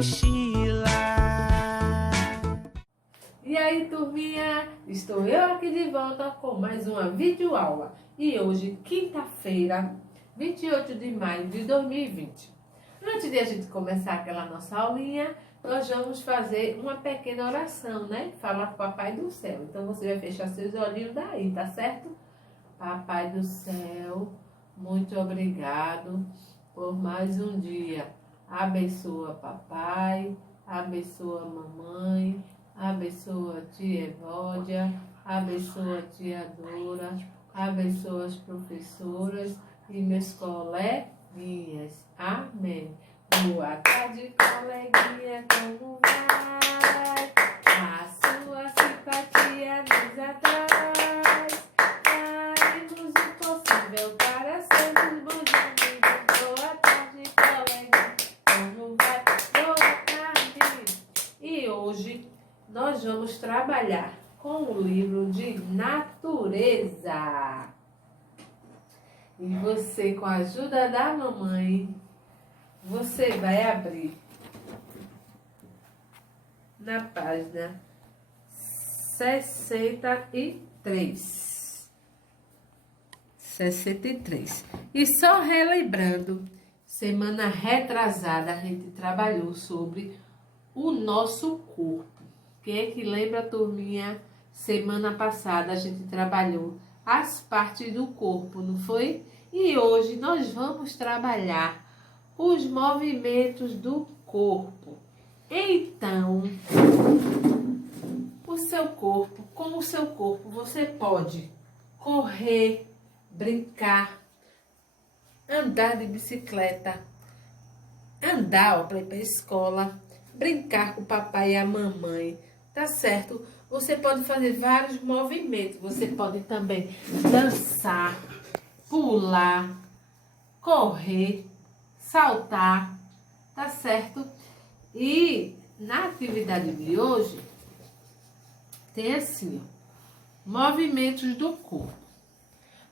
mochila. E aí, turminha? Estou eu aqui de volta com mais uma videoaula. E hoje, quinta-feira, 28 de maio de 2020. Antes de a gente começar aquela nossa aulinha, nós vamos fazer uma pequena oração, né? Falar com o Papai do Céu. Então, você vai fechar seus olhinhos daí, tá certo? Papai do Céu, muito obrigado por mais um dia. Abençoa papai, abençoa mamãe, abençoa tia Evódia, abençoa tia Dora, abençoa as professoras e meus coleguinhas. Amém. Boa tarde, coleguinha, como vai? A sua simpatia nos atrai. Faremos o possível para sermos bons amigos. Boa tarde, coleguinha, como vai? Boa tarde. E hoje nós vamos trabalhar com o livro de natureza. E você, com a ajuda da mamãe, você vai abrir na página 63. 63. E só relembrando, semana retrasada a gente trabalhou sobre o nosso corpo. Quem é que lembra, turminha? Semana passada a gente trabalhou as partes do corpo, não foi? E hoje nós vamos trabalhar os movimentos do corpo. Então, com o seu corpo, você pode correr, brincar, andar de bicicleta, andar para ir para a escola, brincar com o papai e a mamãe, tá certo? Você pode fazer vários movimentos. Você pode também dançar, pular, correr, saltar, tá certo? E na atividade de hoje, tem assim, ó, movimentos do corpo.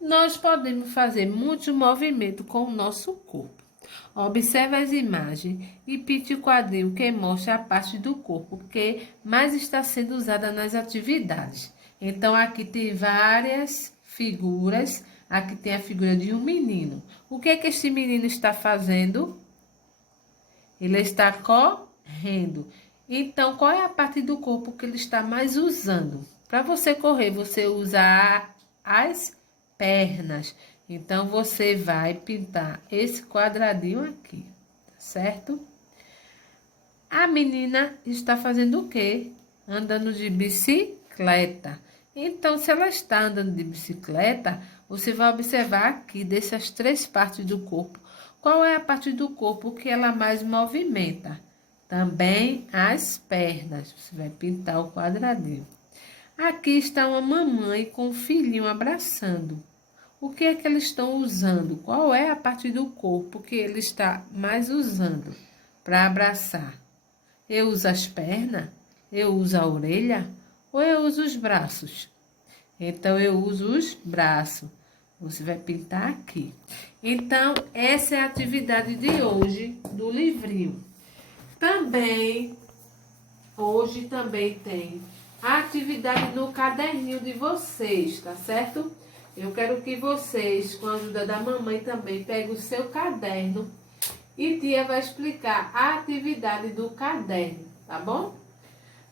Nós podemos fazer muitos movimentos com o nosso corpo. Observe as imagens e pinte o quadrinho que mostra a parte do corpo que mais está sendo usada nas atividades. Então, aqui tem várias figuras. Aqui tem a figura de um menino. O que é que este menino está fazendo? Ele está correndo. Então, qual é a parte do corpo que ele está mais usando? Para você correr, você usa as pernas. Então, você vai pintar esse quadradinho aqui, tá certo? A menina está fazendo o quê? Andando de bicicleta. Então, se ela está andando de bicicleta, você vai observar aqui dessas três partes do corpo. Qual é a parte do corpo que ela mais movimenta? Também as pernas. Você vai pintar o quadradinho. Aqui está uma mamãe com um filhinho abraçando. O que é que eles estão usando? Qual é a parte do corpo que ele está mais usando para abraçar? Eu uso as pernas? Eu uso a orelha? Ou eu uso os braços? Então, eu uso os braços. Você vai pintar aqui. Então, essa é a atividade de hoje do livrinho. Também, hoje também tem a atividade no caderninho de vocês, tá certo? Eu quero que vocês, com a ajuda da mamãe também, peguem o seu caderno e tia vai explicar a atividade do caderno, tá bom?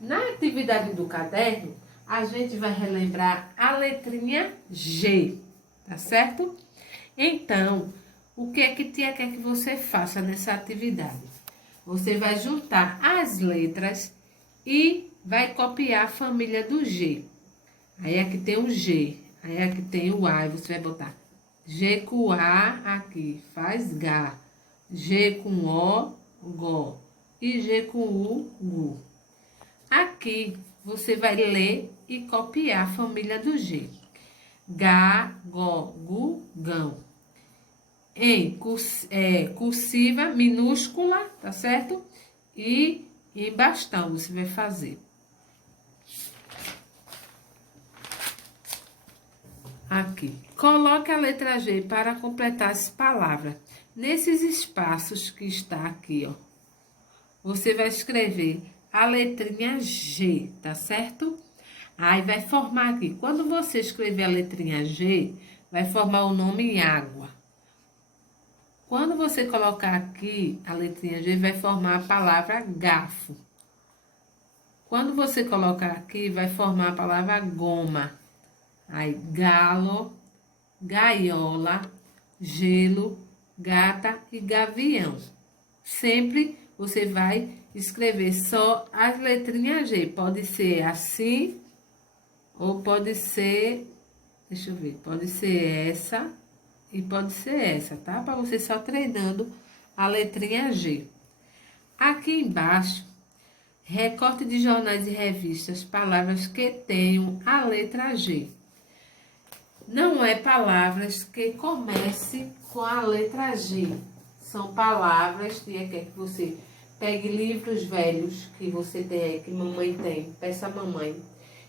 Na atividade do caderno, a gente vai relembrar a letrinha G, tá certo? Então, o que é que tia quer que você faça nessa atividade? Você vai juntar as letras e vai copiar a família do G. Aí aqui tem o G. Aí aqui tem o A, e você vai botar G com A aqui, faz Gá. G com O, Gó. E G com U, Gu. Aqui você vai ler e copiar a família do G. Gá, Gó, Gu, Gão. Em cursiva, minúscula, tá certo? E em bastão você vai fazer. Aqui. Coloque a letra G para completar as palavras. Nesses espaços que está aqui, ó. você vai escrever a letrinha G, tá certo? Aí vai formar aqui. Quando você escrever a letrinha G, vai formar o nome água. Quando você colocar aqui a letrinha G, vai formar a palavra garfo. Quando você colocar aqui, vai formar a palavra goma. Aí, galo, gaiola, gelo, gata e gavião. Sempre você vai escrever só as letrinhas G. Pode ser assim, ou pode ser, deixa eu ver, pode ser essa e pode ser essa, tá? Para você só treinando a letrinha G. Aqui embaixo, recorte de jornais e revistas, palavras que tenham a letra G. Não é palavras que comecem com a letra G. São palavras que quer que você pegue livros velhos que você tem, que mamãe tem, peça a mamãe.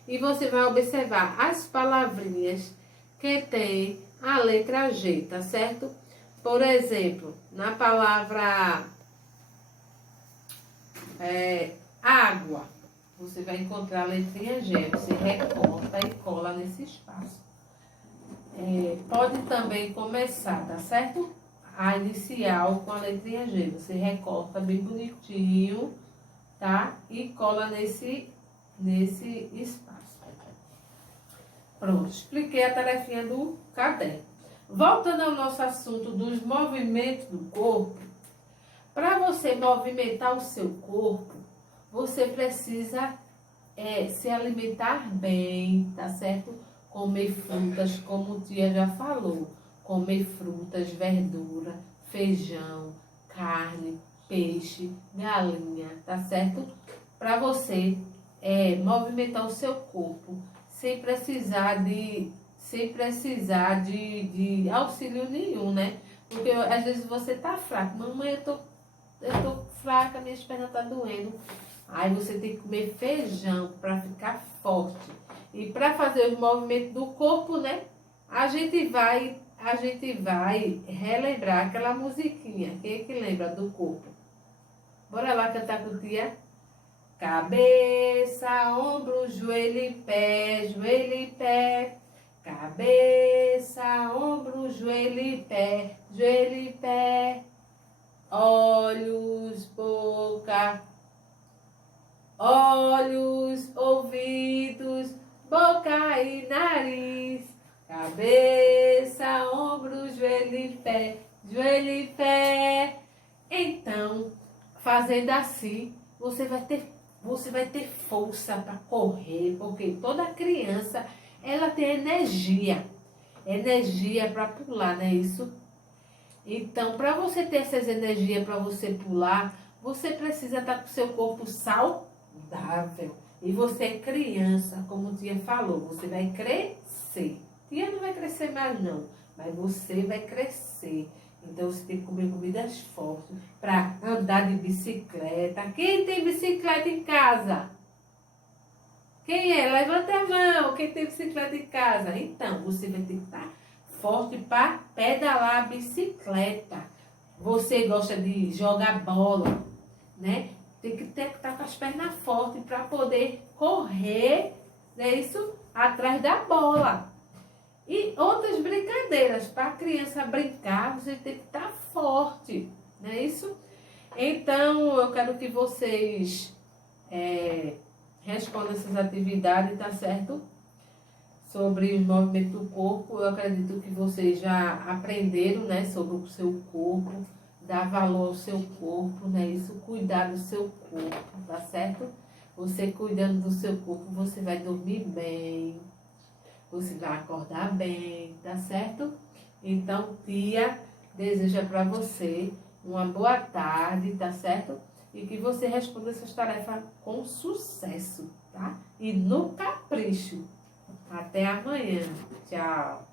E você vai observar as palavrinhas que tem a letra G, tá certo? Por exemplo, na palavra água, você vai encontrar a letrinha G. Você recorta e cola nesse espaço. Pode também começar, tá certo? A inicial com a letrinha G. Você recorta bem bonitinho, tá? E cola nesse espaço. Pronto, expliquei a tarefinha do caderno. Voltando ao nosso assunto dos movimentos do corpo, para você movimentar o seu corpo, você precisa se alimentar bem, tá certo? Comer frutas, como o tia já falou. Comer frutas, verdura, feijão, carne, peixe, galinha, tá certo? Para você movimentar o seu corpo sem precisar de auxílio nenhum, né? Porque às vezes você tá fraco. Mamãe, eu tô fraca, minha perna tá doendo. Aí você tem que comer feijão para ficar forte. E para fazer os movimentos do corpo, né? A gente vai relembrar aquela musiquinha. Quem é que lembra do corpo? Bora lá cantar com tia? Cabeça, ombro, joelho e pé, joelho e pé. Cabeça, ombro, joelho e pé, joelho e pé. Olhos, boca, olhos, ouvidos, boca e nariz. Cabeça, ombro, joelho e pé, joelho e pé. Então, fazendo assim, você vai ter força para correr, porque toda criança, ela tem energia para pular, não é isso? Então, para você ter essas energias para você pular, você precisa estar com o seu corpo saudável. E você é criança, como o tia falou, você vai crescer. Tia não vai crescer mais não, mas você vai crescer. Então, você tem que comer comidas fortes para andar de bicicleta. Quem tem bicicleta em casa? Quem é? Levanta a mão. Quem tem bicicleta em casa? Então, você vai ter que estar forte para pedalar a bicicleta. Você gosta de jogar bola, né? Tem que estar com as pernas fortes para poder correr, né? Isso, atrás da bola. E outras brincadeiras. Para a criança brincar, você tem que estar forte, não é isso? Então, eu quero que vocês respondam essas atividades, tá certo? Sobre o movimento do corpo. Eu acredito que vocês já aprenderam, né? Sobre o seu corpo, dar valor ao seu corpo, né? Isso, cuidar do seu corpo, tá certo? Você cuidando do seu corpo, você vai dormir bem. Você vai acordar bem, tá certo? Então, tia deseja para você uma boa tarde, tá certo? E que você responda essas tarefas com sucesso, tá? E no capricho. Até amanhã. Tchau.